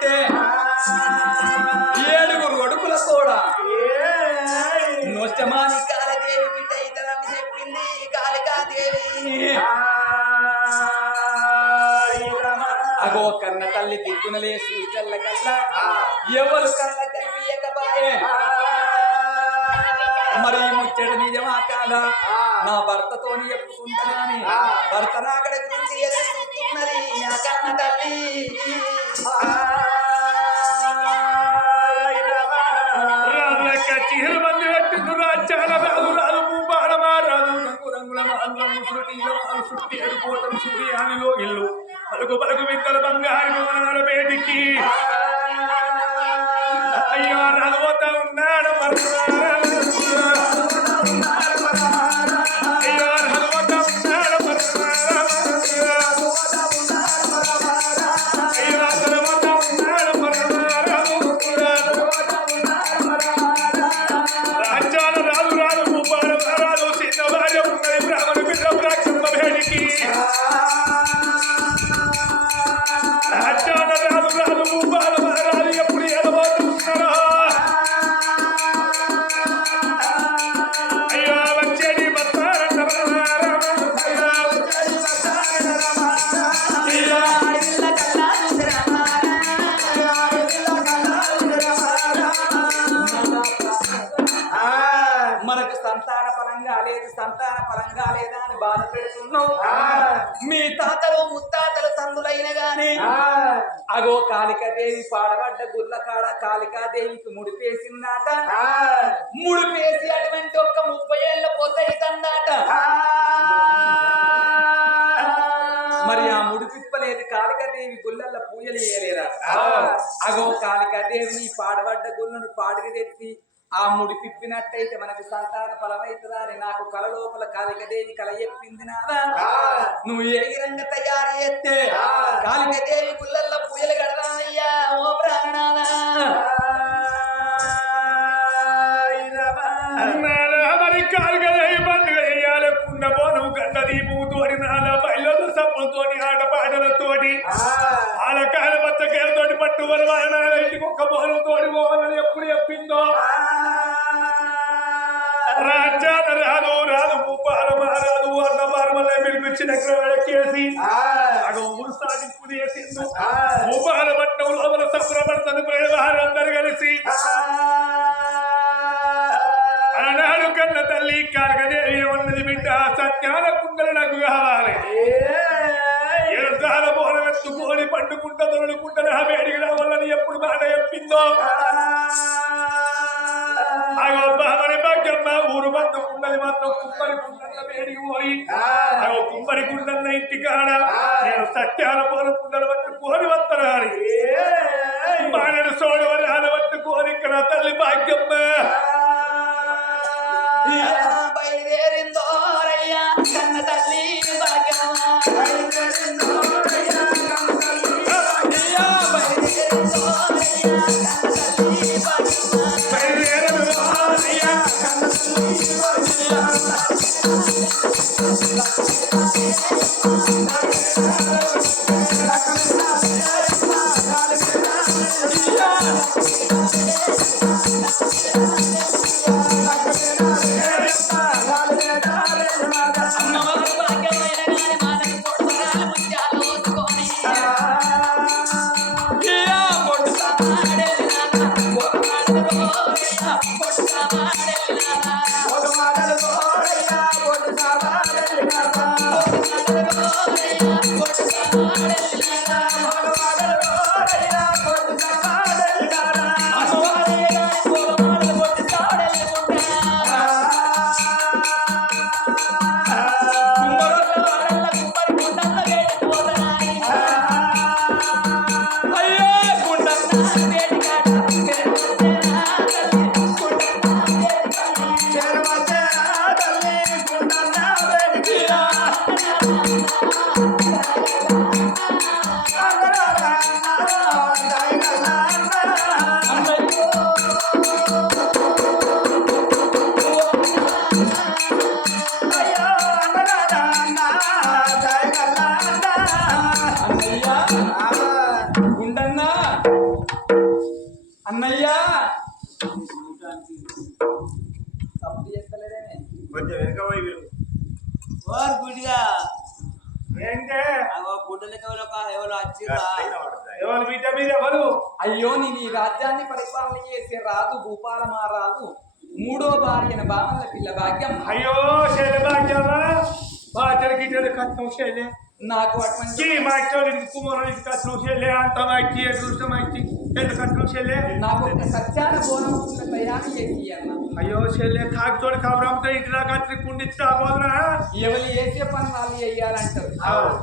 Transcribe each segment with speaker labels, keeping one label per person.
Speaker 1: పెట్టే ఏడుగురు కొడుకుల కూడా కాలదేవి బిడ్డ ఇతరని చెప్పింది కాళికాదేవి. అగో కన్న తల్లి దిగ్గునలే సూచల్ల కల్లా ఎవరు కళ్ళ కనిపించకపాయే మరి ఈ నిజమా కాదా? నా భర్తతోని చెప్పుకుంటానని భర్త నాకడ కన్న తల్లి
Speaker 2: చీర మంది పెట్టిండు రాజ్యాల రాజు రంగు రంగుల సుట్టి సూర్యానిలో ఇల్లు పలుకు పలుకు విత్తల బంగారు భవనాల బేటికి అయ్యో ఉన్నాడు పరమారా.
Speaker 1: కాళికాదేవికి ముడిపేసిందాట. ముడిపేసి అటువంటి ఒక్క ముప్పై ఏళ్ళ పొద్దయితందాట మరి ఆ ముడిపిప్పలేదు కాళికాదేవి గుల్లల్ల పూజలు చేయలేరా అగో కాళికాదేవిని పాడబడ్డ గుళ్ళను పాడికి తెచ్చి ఆ ముడి పిప్పినట్టయితే మనకు సంతాన ఫలమైతుందా అని నాకు కల లోపల కాళికదేవి కల చెప్పింది నాదా నువ్వు ఏ రంగ తయారు చేస్తే కాళికదేవి గుళ్ళల్ల పూజలు కడదామయ్యా ఓ
Speaker 2: సప్పలతోటి ఆట పాటలతోటి. ఆలకాల బచ్చకాయలతోటి పట్టు వరవాయన ఇంటికి ఒక్క బోనంతో పోవాలని ఎప్పుడు చెప్పిందో? పిలిపించిన కేసి అగో ఊరు సాధింపు చేసిండు ముప్పాల పట్టణం లోపల సంబరపడతాను వారందరూ కలిసి. ఆనాడు కన్న తల్లి కారగదేవి ఉన్నది బిడ్డ. సత్యాన కుండలు నాకు కావాలి. ఎడతాల బోనం ఎత్తుకొని పండుకుంట దొరుకుంట నా వేడికి రావాలని ఎప్పుడు మాట చెప్పిందో అగో ఊరు కుండలి మొత్తం కుమ్మరి కుండల వేడికి పోయి. కుమ్మరి కుండల ఇంటి కాడ నేను సత్యాల బోనం కుండలు పట్టుకొని వస్తాను మానేడు సోడవరి ఆన పట్టుకొని ఇక్కడ తల్లి భాగ్యమ్మ.
Speaker 1: బయలుదేరిందో Thank you. అన్నయ్య గుండన్న మహారాజు మూడో భార్యన బామల్ల పిల్ల భాగ్యం.
Speaker 2: అయ్యో శైలి భాగ్యమా? బాచరికి ఇద్దరు కట్నం శైలి.
Speaker 1: నాకు అటువంటి
Speaker 2: ఈ మా ఇచ్చోళ్ళకి కుమారుడికి కట్నం శైలి అంత మాకి అదృష్టం మాకి ఎంత కట్నం శైలి?
Speaker 1: నాకు ఒక సత్యాన బోనం తయారు చేసి అన్న.
Speaker 2: అయ్యో శైలి కాకుతోడు కబరంతో ఇంటి దాకా వచ్చి కుండిచ్చి రాబోదునా
Speaker 1: ఎవరు చేసే పని వాళ్ళు చేయాలంటారు.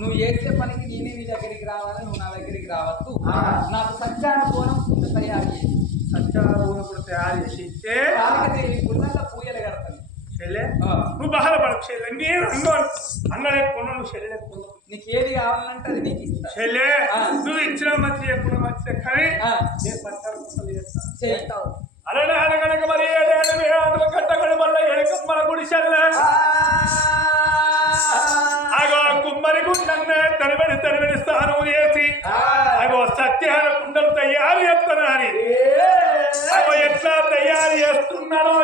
Speaker 1: నువ్వు చేసే పనికి నేనే నీ దగ్గరికి రావాలి? నువ్వు నా దగ్గరికి రావద్దు. నాకు సత్యాన బోనం తయారు చేసి
Speaker 2: సత్యాలు కూడా తయారు చేసి ఇస్తే
Speaker 1: పూజలు కడతాను ఆ.
Speaker 2: నువ్వు బాధపడకు శైలి నేను అన్నాను అన్నలే కొన్నాను శైలి కొన్నాను
Speaker 1: నీకు ఏది కావాలంటే అది నీకు ఇస్తా ఆ.
Speaker 2: నువ్వు ఇచ్చిన మంచి ఎప్పుడు మంచి కానీ నేను పట్టాలు చేస్తాను అలానే అనగనక మరి ఏడేడు తయారు చేస్తున్నా ఎట్లా తయారు చేస్తున్నాడో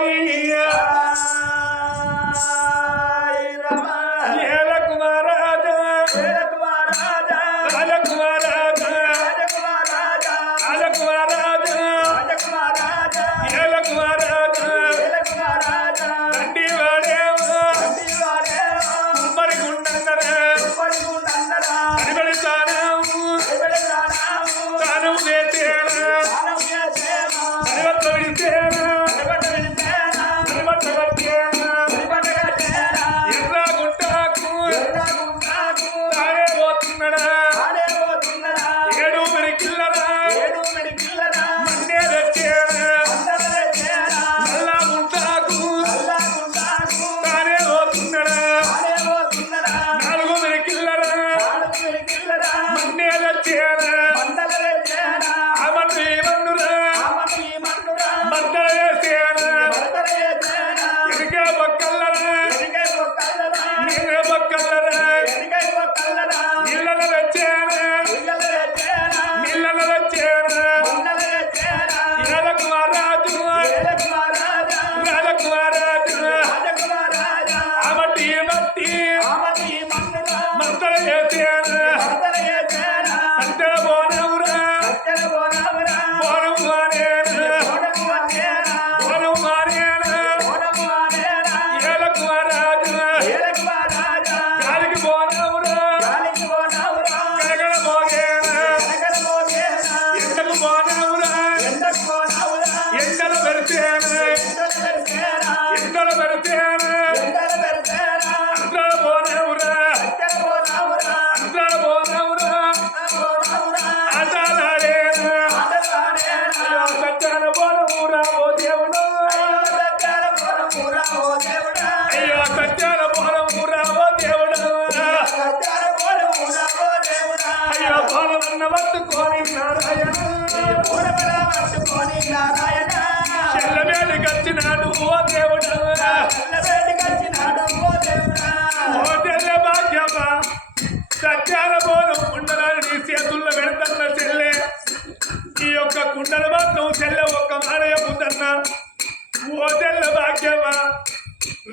Speaker 2: ఓ తెల్ల భాగ్యమా?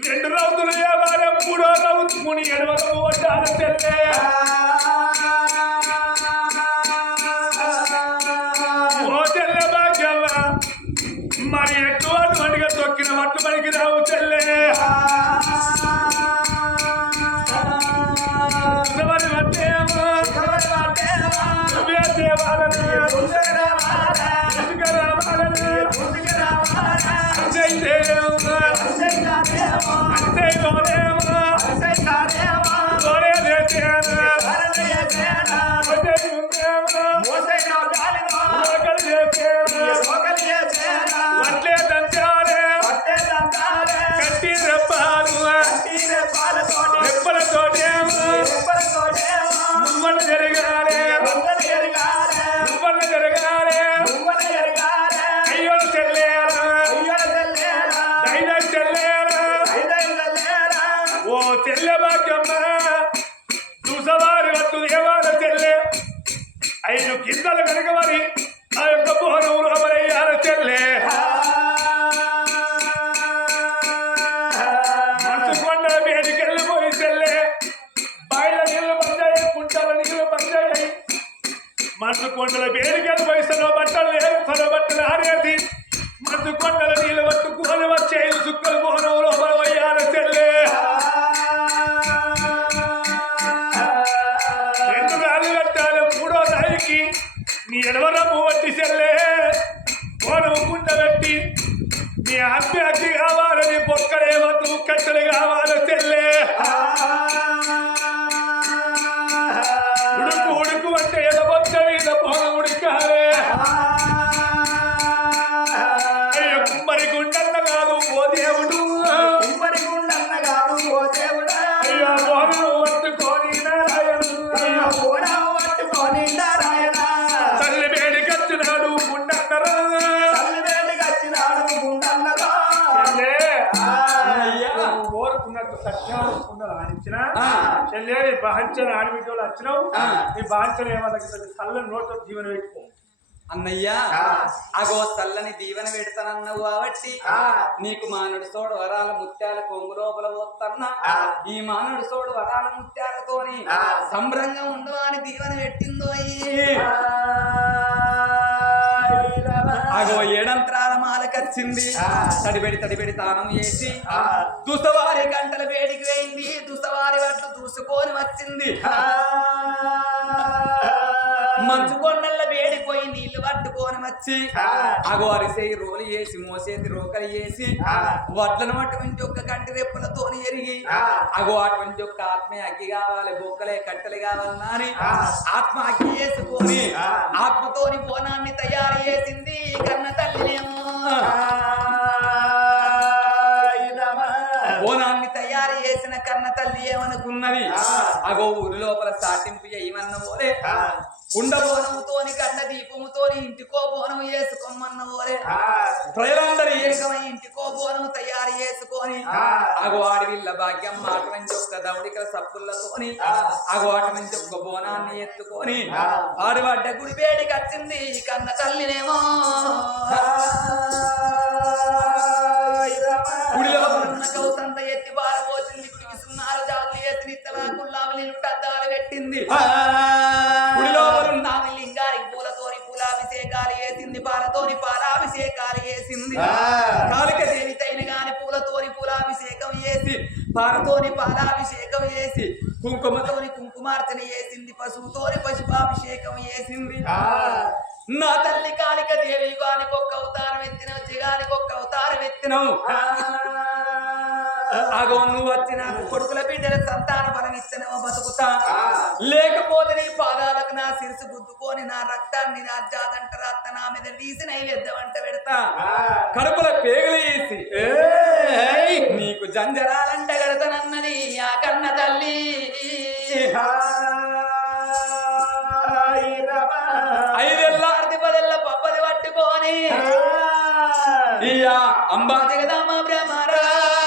Speaker 2: రెండు రౌతులు వ్యాపారం మూడో రౌతు ముని ఎడవకు వచ్చాను తెల్లే. ఓ తెల్ల భాగ్యమా? మరి ఎక్కువ అటువంటిగా తొక్కిన మట్టు పడికి రావు చెల్లె మరి మంచు కొండల వేడికలు పోయి బట్టలు లేదు సొరవ బట్టలు ఆరేసి. మంచు కొండల నీళ్ళు పట్టుకుని వచ్చే సుక్కలు పోను లోపల చెల్లే. బాంచన ఆడిమిటోళ్ళు వచ్చినావు. నీ బాంచన ఏమన్నా చల్లని నోట్లో జీవన పెట్టుకో
Speaker 1: అన్నయ్యా
Speaker 3: ఆ.
Speaker 1: అగో చల్లని దీవెన పెడతానన్నావు కాబట్టి
Speaker 3: ఆ.
Speaker 1: నీకు మానుడు సోడు వరాల ముత్యాల కొంగు లోపల పోతన్నా
Speaker 3: ఆ.
Speaker 1: ఈ మానుడు సోడు వరాల ముత్యాలతోని
Speaker 3: ఆ.
Speaker 1: సంబరంగా ఉండు అని దీవెన పెట్టిందో అగో ఏడంత్రాల మాలకొచ్చింది. తడిబెడి తడిబెడి తానం చేసి
Speaker 3: ఆ.
Speaker 1: దుసవారి గంటల వేడికి వేయింది దుసవారి వడ్లు దూసుకొని వచ్చింది మంచు కొండల్ల వేడిపోయి నీళ్ళు పట్టుకొని వచ్చి. అగో అరిసేయి రోలు వేసి మోసేది రోకలి వేసి
Speaker 3: ఆ.
Speaker 1: వడ్లను అటువంటి ఒక్క కంటి రెప్పలతోని ఎరిగి. అగో అటువంటి ఒక్క ఆత్మ అగ్గి కావాలి బొక్కలే కట్టెలు కావాలన్నా అని. ఆత్మ అగ్గి వేసుకొని
Speaker 3: ఆ.
Speaker 1: ఆత్మతోని బోనాన్ని తయారు చేసింది కన్న తల్లినేమో బోనాన్ని తయారు చేసిన కన్న తల్లి ఏమనుకున్నది. అగో ఊరి లోపల సాటింపు ఏమన్న పోలే కుండ బోనముతోని గండ దీపముతోని ఇంటికో బోనం ప్రజలందరూ ఏకమై ఇంటికో బోనం తయారు చేసుకొని. అగో భాగ్యం మాట నుంచి ఒక్క దౌడికల సప్పులతోని
Speaker 3: ఆ.
Speaker 1: అగో అటు నుంచి ఒక్క బోనాన్ని ఎత్తుకొని గుడి వేడికి వచ్చింది కన్న తల్లినేమో. గుడిలో ఉన్న ఎత్తి గుడికి సున్నారు నిత్తలా పెట్టింది. గుడిలో పాలతోని పాలాభిషేకాలు వేసింది
Speaker 3: ఆ.
Speaker 1: కాలిక దేని తైన గాని పూలతోని పూలాభిషేకం చేసి పాలతోని పాలాభిషేకం చేసి కుంకుమతోని కుంకుమార్చన చేసింది పశువుతోని పశుపాభిషేకం చేసింది. నా తల్లి కాళిక దేవి గానికి ఒక్క అవతారం ఎత్తినవు జగానికి ఒక్క అవతారం ఎత్తినవు. అగో నువ్వు వచ్చి నాకు కొడుకుల బిడ్డల సంతాన బలం ఇచ్చినవో బతుకుతా. లేకపోతే నీ పాదాలకు నా శిరసు గుద్దుకొని నా రక్తాన్ని నా జాదంట రక్త నా మీద తీసి నైవేద్యమంట పెడతా. కడుపుల పేగలు వేసి నీకు జంజరాలంట గడతనన్నది ఆ కన్న తల్లి. ఐదెల్ల ఆర్తి పదెల్ల పప్పది పట్టుకొని ఇయ్యా అంబా జగదామ భ్రమరామము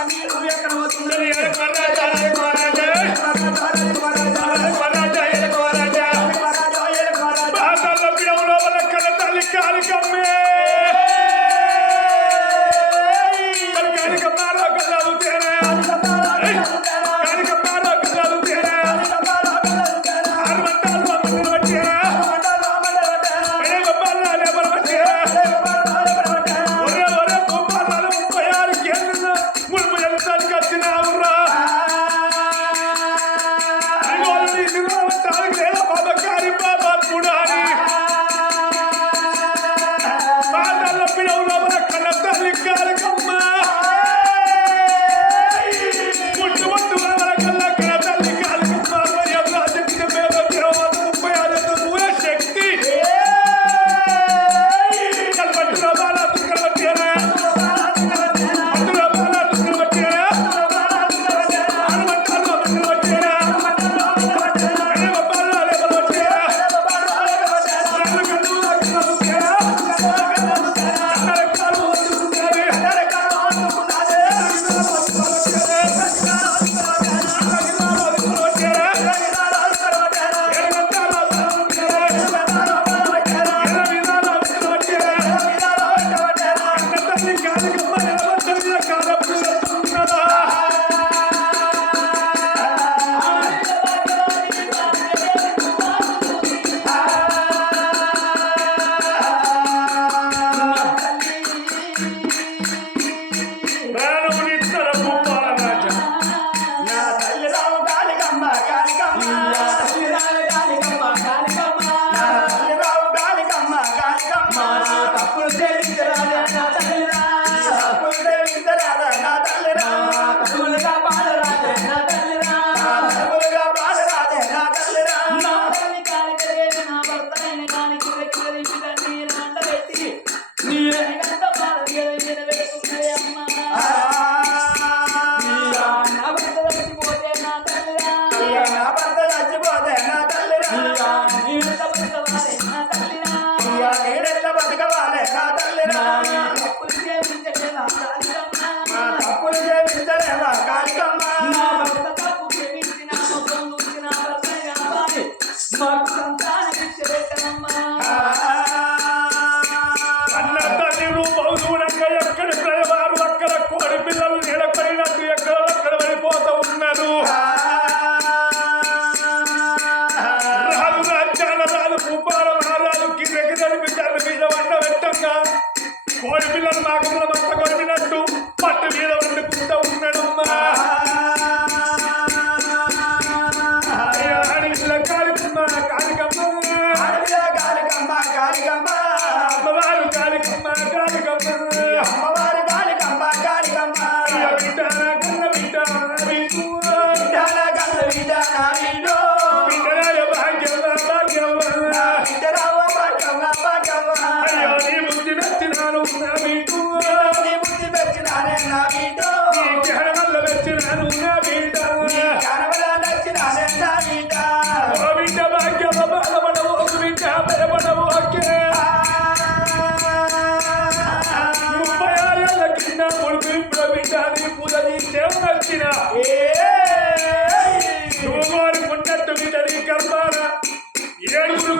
Speaker 2: మరి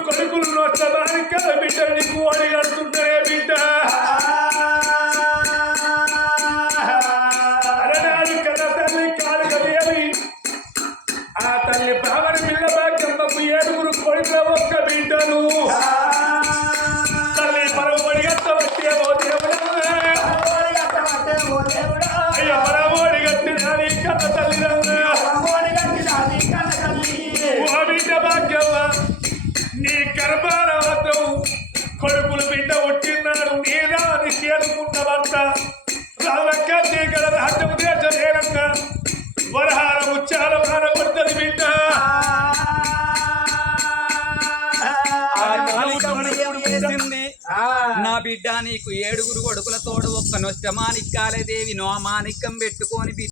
Speaker 2: కొడుకులు నోట్ల కదా బిడ్డ నీకు ఒళ్ళ ఒక్క బిడ్డను బిడ్డ
Speaker 1: నీకు ఏడుగురు కొడుకుల తోడు ఒక్క నొష్టమానిక్కాలదేవి నోమానిక్కం పెట్టుకొని